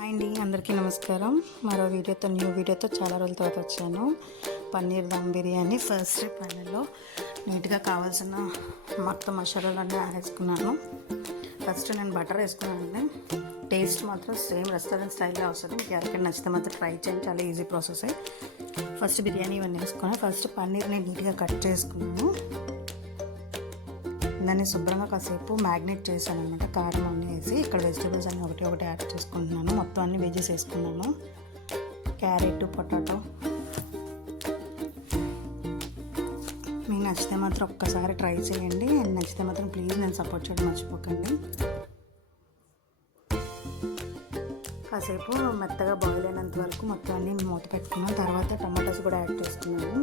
Hi అండి, అందరికీ నమస్కారం. మరో న్యూ వీడియోతో చాలా రోజుల తర్వాత వచ్చాను. పన్నీర్ దమ్ బిర్యానీ ఫస్ట్ ప్యానెల్లో నీట్గా కావాల్సిన మొత్తం మసాలాలన్నీ వేసుకున్నాను. ఫస్ట్ నేను బటర్ వేసుకున్నానండి. టేస్ట్ మాత్రం సేమ్ రెస్టారెంట్ స్టైల్లో వస్తుంది. మీకు ఎవరికైనా నచ్చితే మాత్రం ట్రై చేయండి, చాలా ఈజీ ప్రాసెస్. ఫస్ట్ బిర్యానీ ఇవన్నీ వేసుకున్నాను. ఫస్ట్ పన్నీర్ని నీట్గా కట్ చేసుకున్నాను. దాన్ని శుభ్రంగా కాసేపు మ్యాగ్నేట్ చేశాను అనమాట, కారం అన్నీ వేసి. ఇక్కడ వెజిటేబుల్స్ అన్నీ ఒకటి యాడ్ చేసుకుంటున్నాను. మొత్తం అన్ని వెజెస్ వేసుకున్నాను, క్యారెట్, పొటాటో. మీకు నచ్చితే మాత్రం ఒక్కసారి ట్రై చేయండి. అండ్ నచ్చితే మాత్రం ప్లీజ్ నేను సపోర్ట్ చేయడం మర్చిపోకండి. కాసేపు మెత్తగా బాయిల్ అయినంత వరకు మొత్తం అన్ని మూత పెట్టుకున్నాను. తర్వాత టమాటాస్ కూడా యాడ్ చేసుకున్నాను.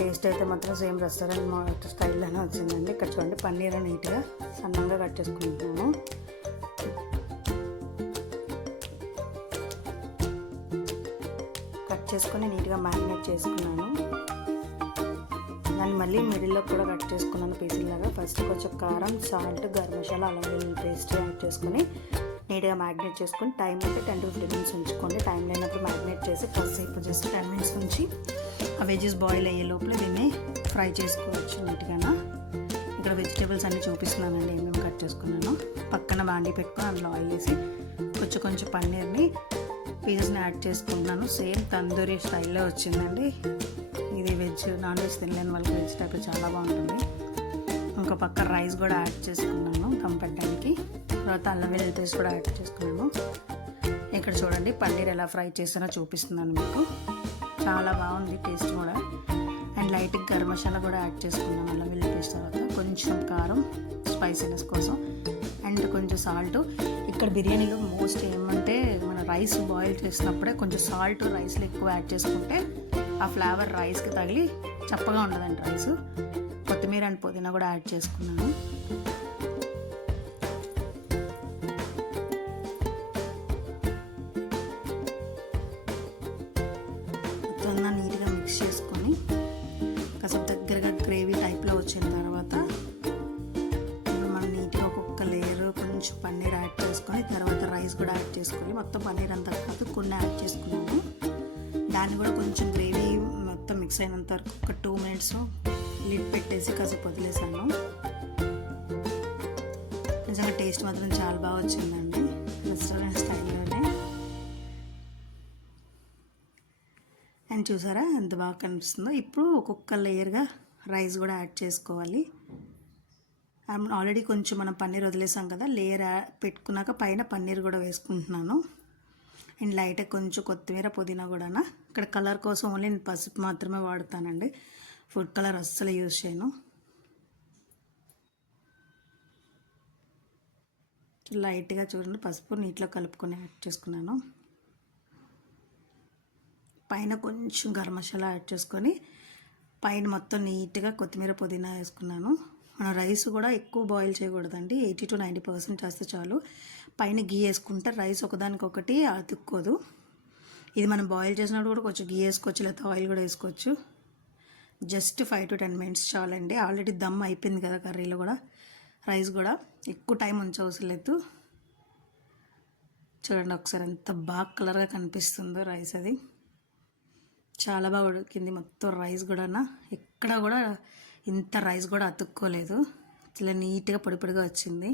టేస్ట్ అయితే మాత్రం సేమ్ రెస్టారెంట్ స్టైల్లోనే వచ్చిందండి. ఇక్కడ చూడండి, పన్నీర్ నీట్గా సన్నంగా కట్ చేసుకుంటున్నాను. కట్ చేసుకొని నీట్గా మ్యారినేట్ చేసుకున్నాను. దాన్ని మళ్ళీ మిడిల్లో కూడా కట్ చేసుకున్నాను పీసుల్లాగా. ఫస్ట్ కొంచెం కారం, సాల్ట్, గరం మసాలా, అల్లం వెల్లుల్లి పేస్ట్ యాడ్ చేసుకొని నీట్గా మ్యారినేట్ చేసుకొని టైం అయితే 10 to 15 minutes ఉంచుకోండి. టైం లేనప్పుడు మ్యారినేట్ చేసి కాసేపు జస్ట్ 10 minutes ఉంచి ఆ వెజెస్ బాయిల్ అయ్యే లోపల దీన్ని ఫ్రై చేసుకోవచ్చు నీట్గా. ఇక్కడ వెజిటేబుల్స్ అన్నీ చూపిస్తున్నానండి, ఏమేమి కట్ చేసుకున్నాను. పక్కన బాండీ పెట్టుకొని అందులో ఆయిల్ వేసి కొంచెం పన్నీర్ని పీసెస్ని యాడ్ చేసుకుంటున్నాను. సేమ్ తందూరి స్టైల్లో వచ్చిందండి. ఇది నాన్ వెజ్ తినలేని వాళ్ళకి వెజ్ టైప్లో చాలా బాగుంటుంది. ఇంకో పక్క రైస్ కూడా యాడ్ చేసుకున్నాను దమ్ పెట్టడానికి. తర్వాత అల్లం వెల్లుల్లి పేస్ట్ కూడా యాడ్ చేసుకున్నాను. ఇక్కడ చూడండి, పన్నీర్ ఎలా ఫ్రై చేసానో చూపిస్తున్నాను మీకు. చాలా బాగుంది టేస్ట్ కూడా. అండ్ లైట్గా గరం మసాలా కూడా యాడ్ చేసుకున్నాను అల్లం వెల్లుల్లి పేస్ట్. తర్వాత కొంచెం కారం స్పైసీనెస్ కోసం అండ్ కొంచెం సాల్ట్. ఇక్కడ బిర్యానీలో మోస్ట్ ఏమంటే మన రైస్ బాయిల్ చేసినప్పుడే కొంచెం సాల్ట్ రైస్లో ఎక్కువ యాడ్ చేసుకుంటే ఆ ఫ్లేవర్ రైస్కి తగిలి చప్పగా ఉండదండి రైస్. కొత్తిమీర అండ్ పుదీనా కూడా యాడ్ చేసుకున్నాను. మొత్తం నీట్గా మిక్స్ చేసుకొని కాసేపు దగ్గరగా గ్రేవీ టైప్లో వచ్చిన తర్వాత ఇప్పుడు మనం నీట్గా ఒక్కొక్క లేయర్ కొంచెం పన్నీర్ యాడ్ చేసుకొని తర్వాత రైస్ కూడా యాడ్ చేసుకోవాలి. మొత్తం పన్నీర్ అంతా కాదు, కొన్ని యాడ్ చేసుకున్నాము. దాన్ని కూడా కొంచెం గ్రేవీ మొత్తం మిక్స్ అయినంత వరకు ఒక 2 minutes లిడ్ పెట్టేసి కాసేపు వదిలేసాను. నిజంగా టేస్ట్ మాత్రం చాలా బాగా వచ్చిందండి, రెస్టారెంట్ స్టైల్లోనే. అండ్ చూసారా ఎంత బాగా కనిపిస్తుందో. ఇప్పుడు ఒక్కొక్క లేయర్గా రైస్ కూడా యాడ్ చేసుకోవాలి. ఆల్రెడీ కొంచెం మనం పన్నీర్ వదిలేసాం కదా, లేయర్ పెట్టుకున్నాక పైన పన్నీర్ కూడా వేసుకుంటున్నాను. అండ్ లైట్గా కొంచెం కొత్తిమీర, పుదీనా కూడా. ఇక్కడ కలర్ కోసం ఓన్లీ నేను పసుపు మాత్రమే వాడతానండి, ఫుడ్ కలర్ అస్సలు యూజ్ చేయను. లైట్గా చూడండి, పసుపు నీటిలో కలుపుకొని యాడ్ చేసుకున్నాను. పైన కొంచెం గరం మసాలా యాడ్ చేసుకొని పైన మొత్తం నీట్గా కొత్తిమీర, పుదీనా వేసుకున్నాను. మనం రైస్ కూడా ఎక్కువ బాయిల్ చేయకూడదండి, 80 to 90% చేస్తే చాలు. పైన గీ వేసుకుంటే రైస్ ఒకదానికొకటి అతుక్కోదు. ఇది మనం బాయిల్ చేసినప్పుడు కూడా కొంచెం గీ వేసుకోవచ్చు, లేకపోతే ఆయిల్ కూడా వేసుకోవచ్చు. జస్ట్ 5 to 10 minutes చాలండి. ఆల్రెడీ దమ్ అయిపోయింది కదా కర్రీలో కూడా. రైస్ కూడా ఎక్కువ టైం ఉంచవసరం లేదు. చూడండి ఒకసారి ఎంత బాగా కలర్గా కనిపిస్తుందో రైస్. అది చాలా బాగా ఉడికింది మొత్తం రైస్ కూడా. ఎక్కడ కూడా ఇంత రైస్ కూడా అతుక్కోలేదు, ఇలా నీట్గా పొడి పొడిగా వచ్చింది.